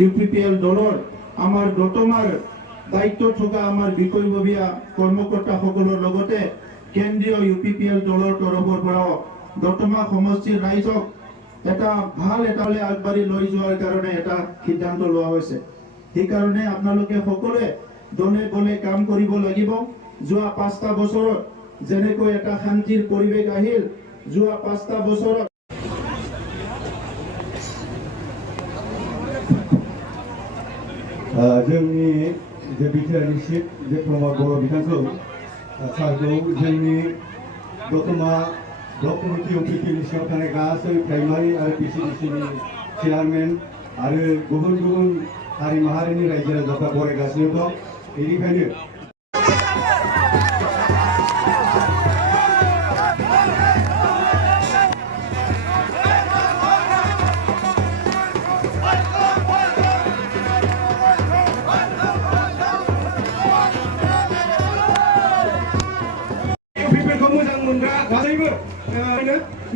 UPPL দলৰ আমাৰ দতমাৰ দায়িত্ব থকা আমাৰ বিষয়ববীয়া কৰ্মকৰ্তাসকলৰ লগতে কেন্দ্ৰীয় ইউপিপিএল দলৰ তৰফৰ পৰা দতমা সমষ্টিৰ ৰাইজক এটা ভাল এটালৈ আগবাঢ়ি লৈ যোৱাৰ কাৰণে এটা সিদ্ধান্ত লোৱা হৈছে। সেইকাৰণে আপোনালোকে সকলোৱে দলে বলে কাম কৰিব লাগিব। যোৱা 5টা বছৰত যেনেকৈ এটা শান্তিৰ পৰিৱেশ আহিল, যোৱা 5টা বছৰত जोंनि जे बिटिआरनि चिफ जे प्रमद बर' बिथांखौ सारखौ जोंनि दतमा ब्लक कमिटि इउपिपिनि सिङाव थानाय गासै प्राइमारि आरो पिसिडिसिनि चेयारमेन आरो गुबुन गुबुन हारि माहारिनि रायजो राजाफ्रा बरायगासिनो दं। बेनिखायनो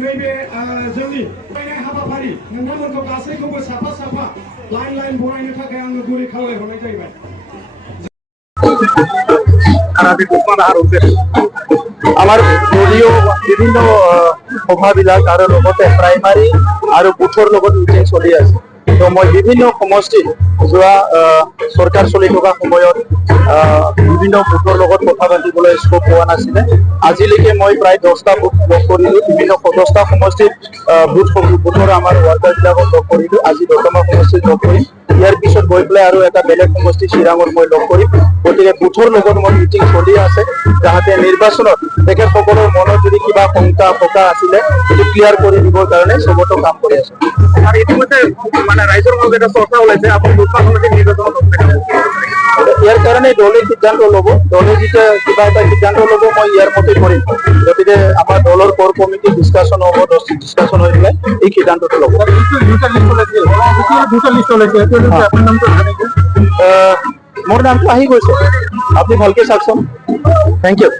नैबे जोंनि हाबाफारि नोंथांमोनखौ गासैखौबो साफा साफा लाइन लाइन बरायनो थाखाय आङो गुरै खावलायहरनाय जाहैबाय। আমাৰ দলীয় বিভিন্ন সভাবিলাক আৰু লগতে প্ৰাইমাৰী আৰু বুথৰ লগত মিটিং চলি আছে। তো মই বিভিন্ন সমষ্টিত যোৱা চৰকাৰ চলি থকা সময়ত বিভিন্ন বুথৰ লগত কথা পাতিবলৈ স্কোপ পোৱা নাছিলে। আজিলৈকে মই প্ৰায় 10টা বুথ লগ কৰিলোঁ, বিভিন্ন 10টা সমষ্টিত বুথৰ আমাৰ ৱাৰ্কাৰবিলাকক লগ কৰিলোঁ। আজি দতমা সমষ্টিত লগ কৰিম, ইয়াৰ পিছত গৈ পেলাই আৰু এটা বেলেগ সমষ্টি চিৰাঙত মই লগ কৰিম। গতিকে বুথৰ লগত মোৰ মিটিং চলি আছে, যাতে নিৰ্বাচনত তেখেতসকলৰ মনত যদি কিবা শংকা ফকা আছিলে সেইটো ক্লিয়াৰ কৰি দিবৰ কাৰণে চবতো কাম কৰি আছো। আৰু ইতিমধ্যে মানে ৰাইজৰ মাজত এটা চৰ্চা ওলাইছে আপুনি দতমা সমষ্টিত নিৰ্বাচনত ইয়াৰ কাৰণে দলে সিদ্ধান্ত ল'ব। দলে যেতিয়া কিবা এটা সিদ্ধান্ত ল'ব মই ইয়াৰ মতে কৰিম। গতিকে আমাৰ দলৰ কোৰ কমিটি ডিছকাশ্যন হ'ব, ডিছকাশ্যন হৈ পেলাই এই সিদ্ধান্তটো ল'ব। মোৰ নামটো আহি গৈছে, আপুনি ভালকে চাওকচোন। Thank U.